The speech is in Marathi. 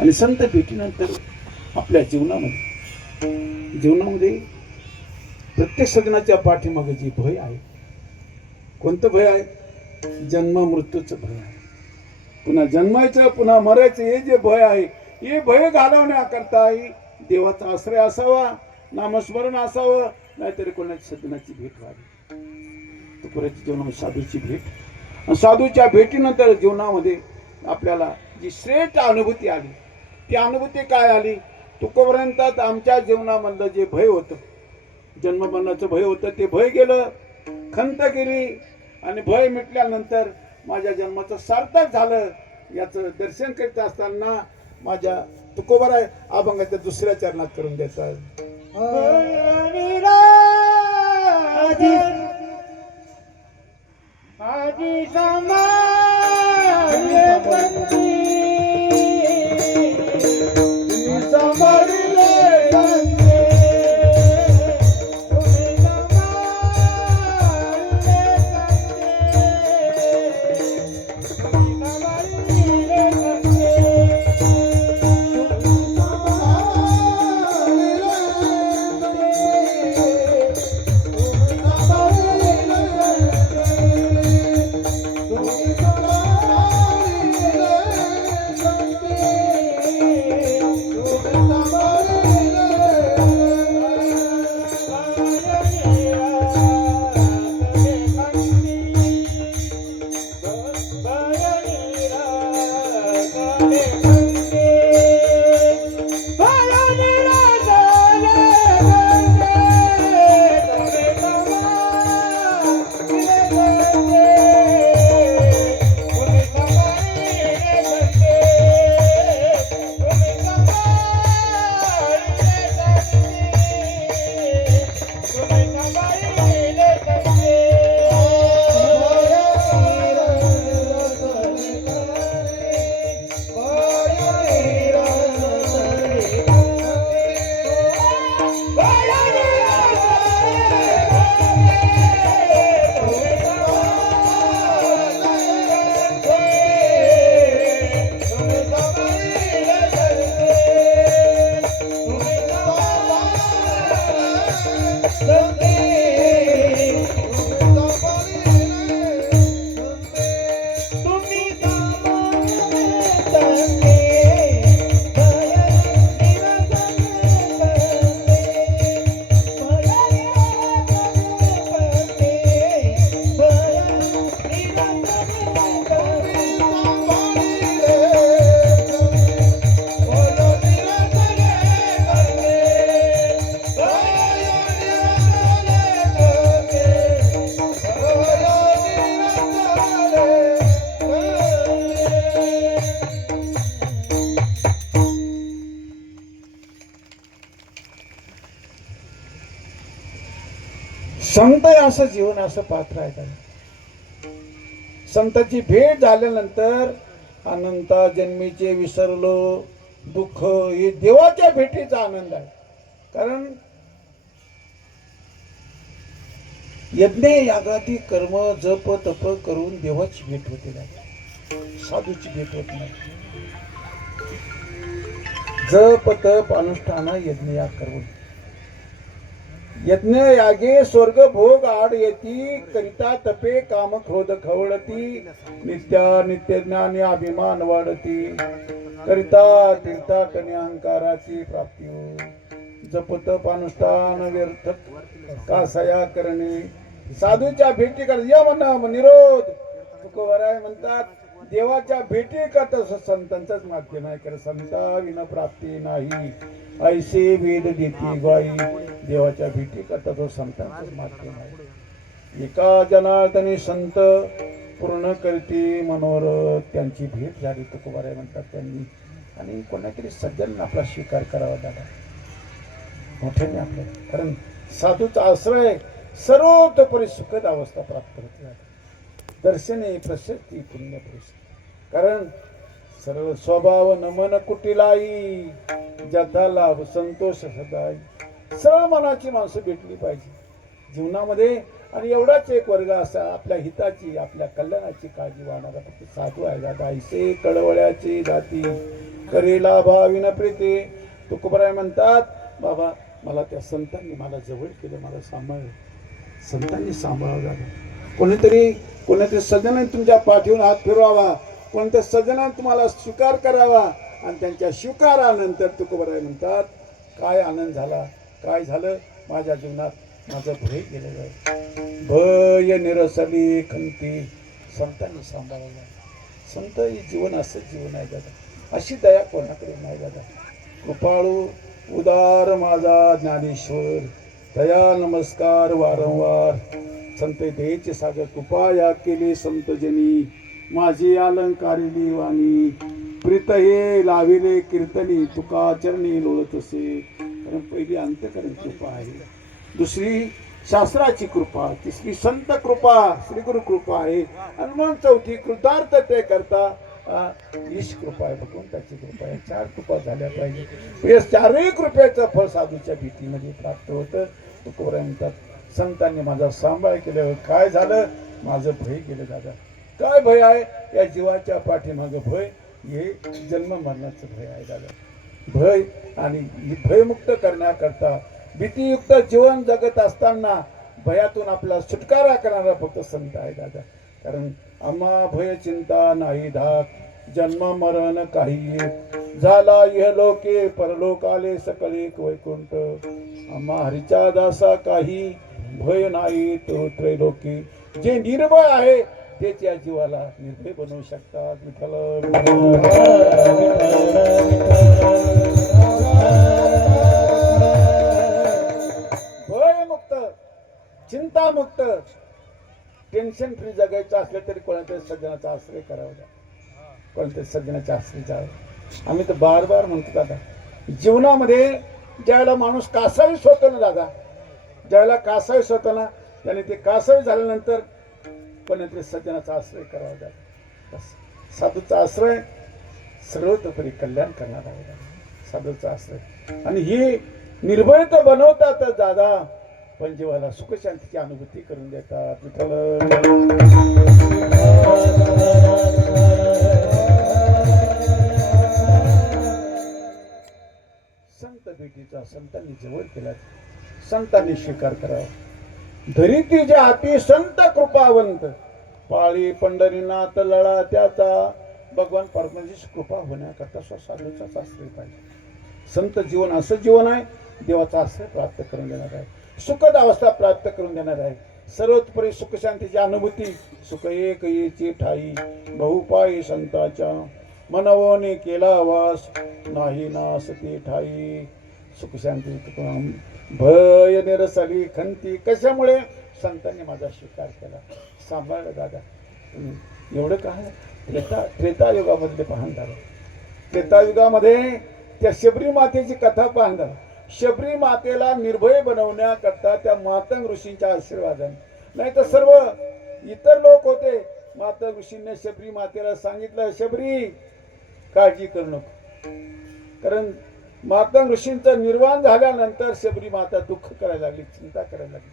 आणि संत भेटीनंतर आपल्या जीवनामध्ये जीवनामध्ये प्रत्येक सगनाच्या पाठीमागे जी भय आहे कोणतं भय आहे? जन्म मृत्यूचं भय आहे. पुन्हा जन्मायचं पुन्हा मरायचं हे जे भय आहे हे भय घालवण्याकरताही देवाचा आश्रय असावा नामस्मरण असावं नाहीतरी कोणाची सज्जनाची भेट व्हावी. तुकोऱ्याच्या जीवनामध्ये साधूची भेट? आणि साधूच्या भेटीनंतर जीवनामध्ये आपल्याला जी श्रेष्ठ अनुभूती आली ती अनुभूती काय आली तुकोपर्यंत आमच्या जीवनामधलं जे भय होतं जन्ममरणाचं भय होतं ते भय गेलं खंत गेली आणि भय मिटल्यानंतर माझ्या जन्माचं सार्थक झालं याचं दर्शन करीत असताना माझ्या तुकोबर आहे अभंगाच्या दुसऱ्या चरणात करून देतात आदि संत असं जीवन असं पात्र आहे त्याला. संताची भेट झाल्यानंतर अनंता जन्मीचे विसरलो दुःख हे देवाच्या भेटीचा आनंद आहे. कारण यज्ञ यागाती कर्म जप तप करून देवाची भेट होते नाही साधूची भेट होत नाही. जप तप अनुष्ठान यज्ञ याग करून यज्ञ यागे स्वर्ग भोग आड येती करिता तपे काम क्रोध खवळती नित्या नित्य ज्ञानी अभिमान वाढती. करिता तीर्था कन्या अहंकाराची प्राप्ती हो. जप तप अनुष्ठान व्यर्थ कासया करणे. साधूच्या भेटी कर म्हणा निरोध. तुकोबराय म्हणतात देवाच्या भेटी करता संतांचाच माध्यम आहे कारण संता विना प्राप्ती नाही. ऐसे वेद देती ग्वाई देवाच्या भेटी करता तो संतांचंच माध्यम आहे. एका जनार्दने संत पूर्ण करते मनोरथ त्यांची भेट झाली तुकोबाराय म्हणतात त्यांनी. आणि कोणातरी सज्जन आपला स्वीकार करावा दादा. मोठ्याने आपल्या कारण साधूचा आश्रय सर्वतोपरी सुखद अवस्था प्राप्त होते दर्शने प्रसिद्धी पुण्य प्रसिद्ध कारण सर्व स्वभाव नमन कुटिलाई जथा लाभ संतोष सदाई. सरळ मनाची माणसं भेटली पाहिजे. जीवनामध्ये आणि एवढाच एक वर्ग असा आपल्या हिताची आपल्या कल्याणाची काळजी वाहणारा फक्त साधू आहे. दादा ऐसे कळवळ्याचे जाती. करेला भाविन प्रीती. तुकोबराय म्हणतात बाबा मला त्या संतांनी मला जवळ केलं मला सांभाळलं. संतांनी सांभाळावं लागलं. कोणीतरी कोणीतरी सज्जनाने तुमच्या पाठीवर हात फिरवावा. कोणत्या सज्जनाने तुम्हाला स्वीकार करावा. आणि त्यांच्या स्वीकारानंतर तुकोबराय म्हणतात काय आनंद झाला? काय झालं? माझ्या जीवनात माझं भय गेलेलं आहे. भय निरसली खंती. संतांनी सांभाळलं संत हे जीवन असं जीवन आहे दादा. अशी दया कोणाकडे नाही दादा. कृपाळू उदार माझा ज्ञानेश्वर. दया नमस्कार वारंवार. संत दयेचे सागर कृपा या केले संतजनी. माझी अलंकारिली वाणी. प्रीत हे लाविले कीर्तनी. तुका चरणी लोळत असे कारण पहिली अंत्यकरण कृपा आहे. दुसरी शास्त्राची कृपा तिसरी संत कृपा श्री गुरु कृपा आहे. आणि मग चौथी कृतार्थ ते करता ईश कृपा आहे भगवंताची कृपा आहे. चार कृपा झाल्या पाहिजे. या चारही कृपेचं फळ साधूच्या भीतीमध्ये प्राप्त होतं. तुकोबराय म्हणतात संतांनी माझा सांभाळ केल्यावर काय झालं? माझं भय केलं दादा. काय भय आहे? या जीवाच्या पाठीमागं भय हे जन्म मरणाचं भय आहे दादा. भय आणि भयमुक्त करण्याकरता भीतीयुक्त जीवन जगत असताना भयातून आपला सुटकारा करणारा फक्त संत आहे दादा. कारण आम्हा भय चिंता नाही धाक. जन्म मरण काही झाला इह लोके परलोक आले सकळे वैकुंठ आम्हा हरिचा दासा काही भय नाही तो त्रैलोकी. जे निर्भय आहे तेच या जीवाला निर्भय बनवू शकतात. विठ्ठल. टेन्शन फ्री जगायचं असलं तरी कोणातरी सज्जनाचा आश्रय करावा द्या कोणत्या सज्जनाचा आश्रय जावं आम्ही तर बार बार म्हणतो दादा जीवनामध्ये ज्यावेळेला माणूस कासावी होतो ना दादा ज्यावेळेला कासावीस होतो ना त्याने ते कासावी झाल्यानंतर कोणातरी सज्जनाचा आश्रय करावा द्या बस. साधूचा आश्रय सर्वतोपरी कल्याण करणार आहे साधूचा आश्रय. आणि ही निर्भयता बनवतात दादा. पण जीवाला सुखशांतीची अनुभूती करून देतात विठ्ठल संत भेटीचा संतांनी जवळ केला. संतांनी स्वीकार करावा धरितीच्या हाती संत कृपावंत. पाळी पंढरीनाथ लळा त्याचा. भगवान परमेश्वराची कृपा होण्याकरता स्वसाधूचाच आश्रय पाहिजे. संत जीवन असं जीवन आहे देवाचा आश्रय प्राप्त करून देणार आहे. सुखद अवस्था प्राप्त करून देणार आहे. सर्वोत्परी सुखशांतीची अनुभूती सुख एक येची ठाई बहुपायी संताच्या मनवोने केला वास नाही नास ते ठाई सुखशांती भय निरसली खंती कशामुळे? संतांनी माझा स्वीकार केला. सांभाळलं दादा. एवढं काय? त्रेता त्रेतायुगामधले पाहण झालं त्रेतायुगामध्ये त्या शबरी मातेची कथा पाहण झालं शबरी मातेला निर्भय बनवण्याकरता त्या मातंग ऋषींच्या आशीर्वादाने. नाही तर सर्व इतर लोक होते मातंग ऋषींनी शबरी मातेला सांगितलं शबरी काळजी करू नको. कारण मातंग ऋषींचं निर्वाण झाल्यानंतर शबरी माता दुःख करायला लागली चिंता करायला लागली.